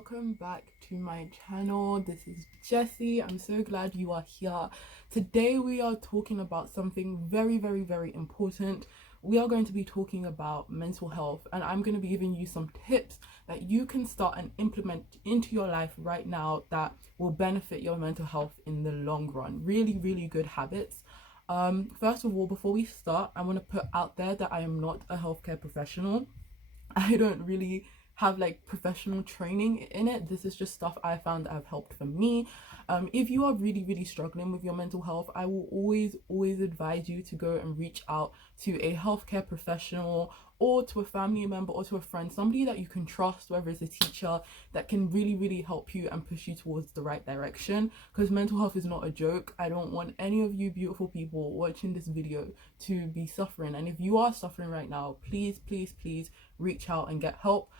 welcome back to my channel. This is Jesi. I'm so glad you are here. Today we are talking about something very important. We are going to be talking about mental health, and I'm going to be giving you some tips that you can start and implement into your life right now that will benefit your mental health in the long run. Really good habits. First of all, before we start, I want to put out there that I am not a healthcare professional. I don't really have like professional training in it. This is just stuff I found that have helped for me. If you are really struggling with your mental health, I will always advise you to go and reach out to a healthcare professional or to a family member or to a friend, somebody that you can trust, whether it's a teacher that can really help you and push you towards the right direction, because mental health is not a joke. I don't want any of you beautiful people watching this video to be suffering, and if you are suffering right now, please reach out and get help.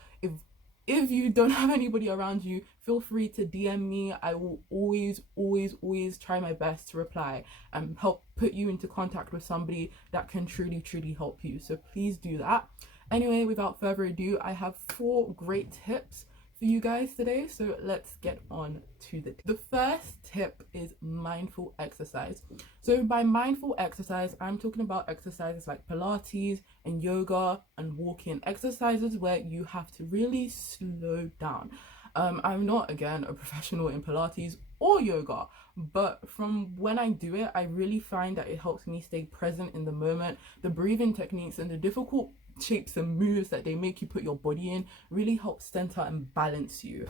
If you don't have anybody around you, feel free to DM me. I will always try my best to reply and help put you into contact with somebody that can truly help you. So please do that. Anyway, without further ado, I have 4 great tips for you guys today, so let's get on to the first tip is mindful exercise. So by mindful exercise, I'm talking about exercises like Pilates and yoga and walking, exercises where you have to really slow down. I'm not, again, a professional in Pilates or yoga, but from when I do it, I really find that it helps me stay present in the moment. The breathing techniques and the difficult shapes and moves that they make you put your body in really help center and balance you.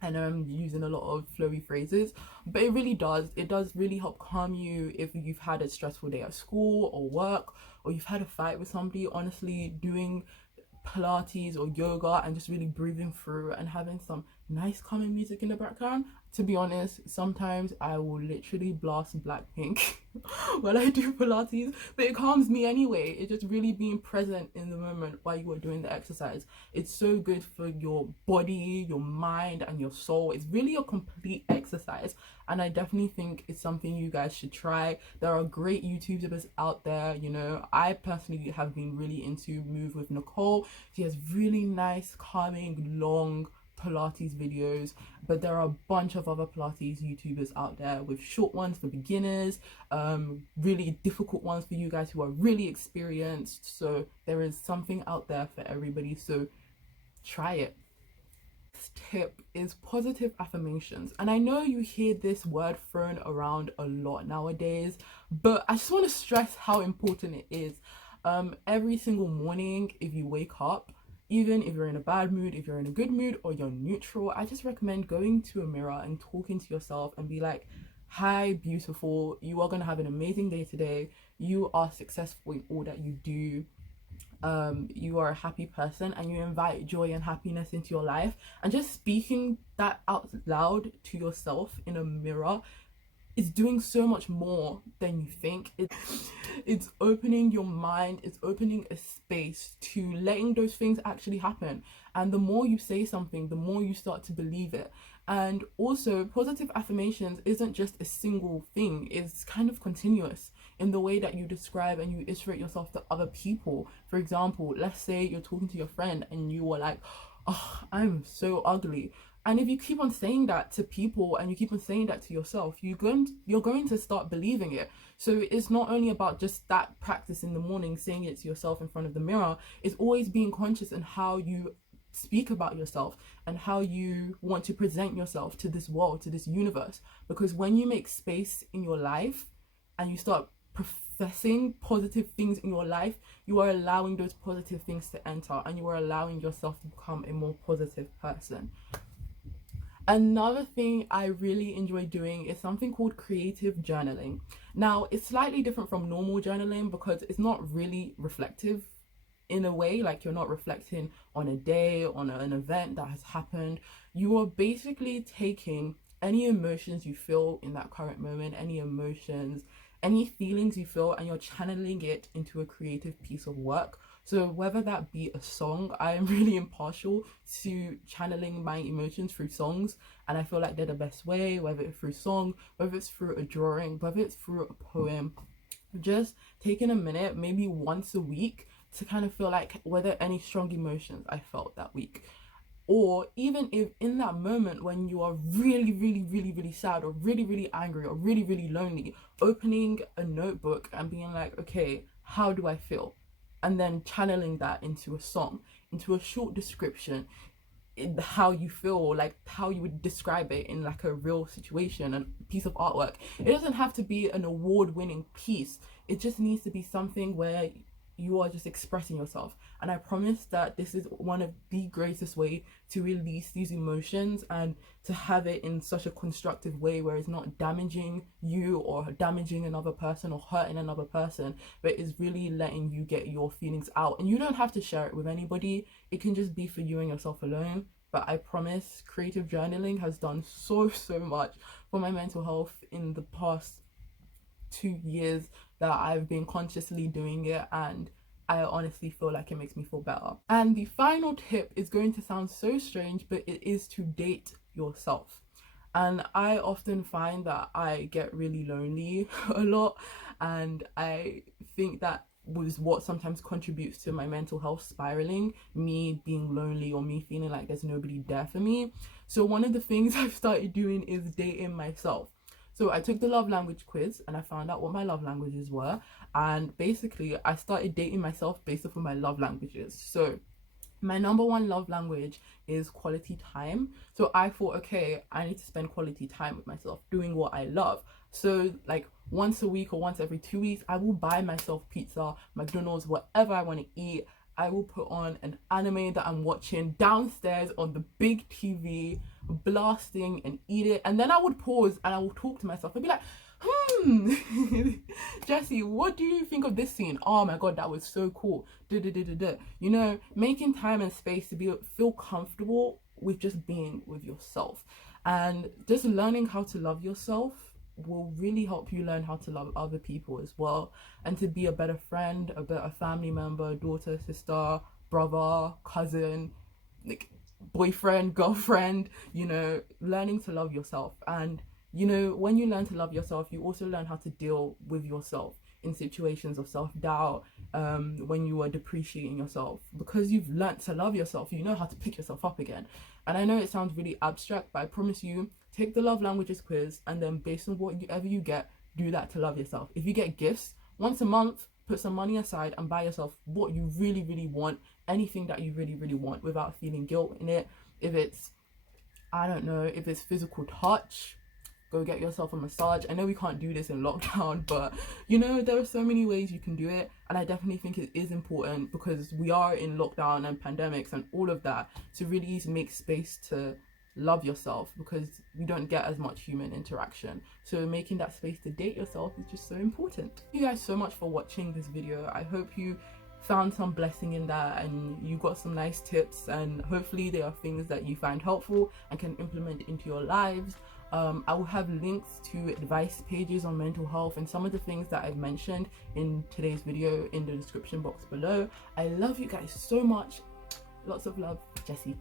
I know I'm using a lot of flowy phrases, but it does really help calm you if you've had a stressful day at school or work, or you've had a fight with somebody. Honestly, doing Pilates or yoga and just really breathing through and having some nice calming music in the background. To be honest, sometimes I will literally blast Blackpink while I do Pilates, but it calms me anyway. It's just really being present in the moment while you are doing the exercise. It's so good for your body, your mind, and your soul. It's really a complete exercise, and I definitely think it's something you guys should try. There are great YouTubers out there. You know, I personally have been really into Move with Nicole. She has really nice, calming, long Pilates videos, but there are a bunch of other Pilates YouTubers out there with short ones for beginners, really difficult ones for you guys who are really experienced. So there is something out there for everybody, so try it. Next tip is positive affirmations, and I know you hear this word thrown around a lot nowadays, but I just want to stress how important it is. Every single morning, if you wake up, even if you're in a bad mood, if you're in a good mood, or you're neutral, I just recommend going to a mirror and talking to yourself and be like, hi, beautiful, you are going to have an amazing day today. You are successful in all that you do. You are a happy person, and you invite joy and happiness into your life. And just speaking that out loud to yourself in a mirror is doing so much more than you think. It's opening your mind, it's opening a space to letting those things actually happen. And the more you say something, the more you start to believe it. And also, positive affirmations isn't just a single thing, it's kind of continuous in the way that you describe and you iterate yourself to other people. For example, let's say you're talking to your friend and you were like, oh, I'm so ugly. And if you keep on saying that to people and you keep on saying that to yourself, you're going to start believing it. So it's not only about just that practice in the morning, saying it to yourself in front of the mirror. It's always being conscious in how you speak about yourself and how you want to present yourself to this world, to this universe. Because when you make space in your life and you start professing positive things in your life, you are allowing those positive things to enter, and you are allowing yourself to become a more positive person. Another thing I really enjoy doing is something called creative journaling. Now, it's slightly different from normal journaling because it's not really reflective in a way. Like, you're not reflecting on a day, on an event that has happened. You are basically taking any emotions you feel in that current moment, any emotions, any feelings you feel, and you're channeling it into a creative piece of work. So whether that be a song, I am really impartial to channeling my emotions through songs, and I feel like they're the best way, whether it's through song, whether it's through a drawing, whether it's through a poem. Just taking a minute, maybe once a week, to kind of feel like were there any strong emotions I felt that week. Or even if in that moment when you are really sad, or really angry, or really lonely, opening a notebook and being like, okay, how do I feel? And then channeling that into a song, into a short description, in how you feel, like how you would describe it in like a real situation, a piece of artwork. It doesn't have to be an award-winning piece. It just needs to be something where you are just expressing yourself. And I promise that this is one of the greatest way to release these emotions, and to have it in such a constructive way where it's not damaging you or damaging another person or hurting another person, but is really letting you get your feelings out. And you don't have to share it with anybody. It can just be for you and yourself alone. But I promise creative journaling has done so much for my mental health in the past 2 years that I've been consciously doing it, and I honestly feel like it makes me feel better. And the final tip is going to sound so strange, but it is to date yourself. And I often find that I get really lonely a lot, and I think that was what sometimes contributes to my mental health spiraling, me being lonely or me feeling like there's nobody there for me. So one of the things I've started doing is dating myself. So I took the love language quiz and I found out what my love languages were, and basically I started dating myself based off of my love languages. So my number one love language is quality time. So I thought, okay, I need to spend quality time with myself doing what I love. So like once a week or once every 2 weeks, I will buy myself pizza, McDonald's, whatever I want to eat. I will put on an anime that I'm watching downstairs on the big TV, blasting, and eat it. And then I would pause and I will talk to myself. I'd be like, Jesi, what do you think of this scene? Oh my god, that was so cool. You know, making time and space to feel comfortable with just being with yourself, and just learning how to love yourself will really help you learn how to love other people as well, and to be a better friend, a better family member, daughter, sister, brother, cousin, like boyfriend, girlfriend. You know, learning to love yourself. And you know, when you learn to love yourself, you also learn how to deal with yourself in situations of self-doubt, when you are depreciating yourself, because you've learned to love yourself. You know how to pick yourself up again. And I know it sounds really abstract, but I promise you, take the love languages quiz, and then based on whatever you get, do that to love yourself. If you get gifts, once a month, put some money aside and buy yourself what you really want, anything that you really want, without feeling guilt in it. If it's, I don't know, if it's physical touch, go get yourself a massage. I know we can't do this in lockdown, but you know, there are so many ways you can do it. And I definitely think it is important, because we are in lockdown and pandemics and all of that, to really make space to love yourself, because we don't get as much human interaction. So making that space to date yourself is just so important. Thank you guys so much for watching this video. I hope you found some blessing in that and you got some nice tips, and hopefully they are things that you find helpful and can implement into your lives. I will have links to advice pages on mental health and some of the things that I've mentioned in today's video in the description box below. I love you guys so much. Lots of love, Jesi.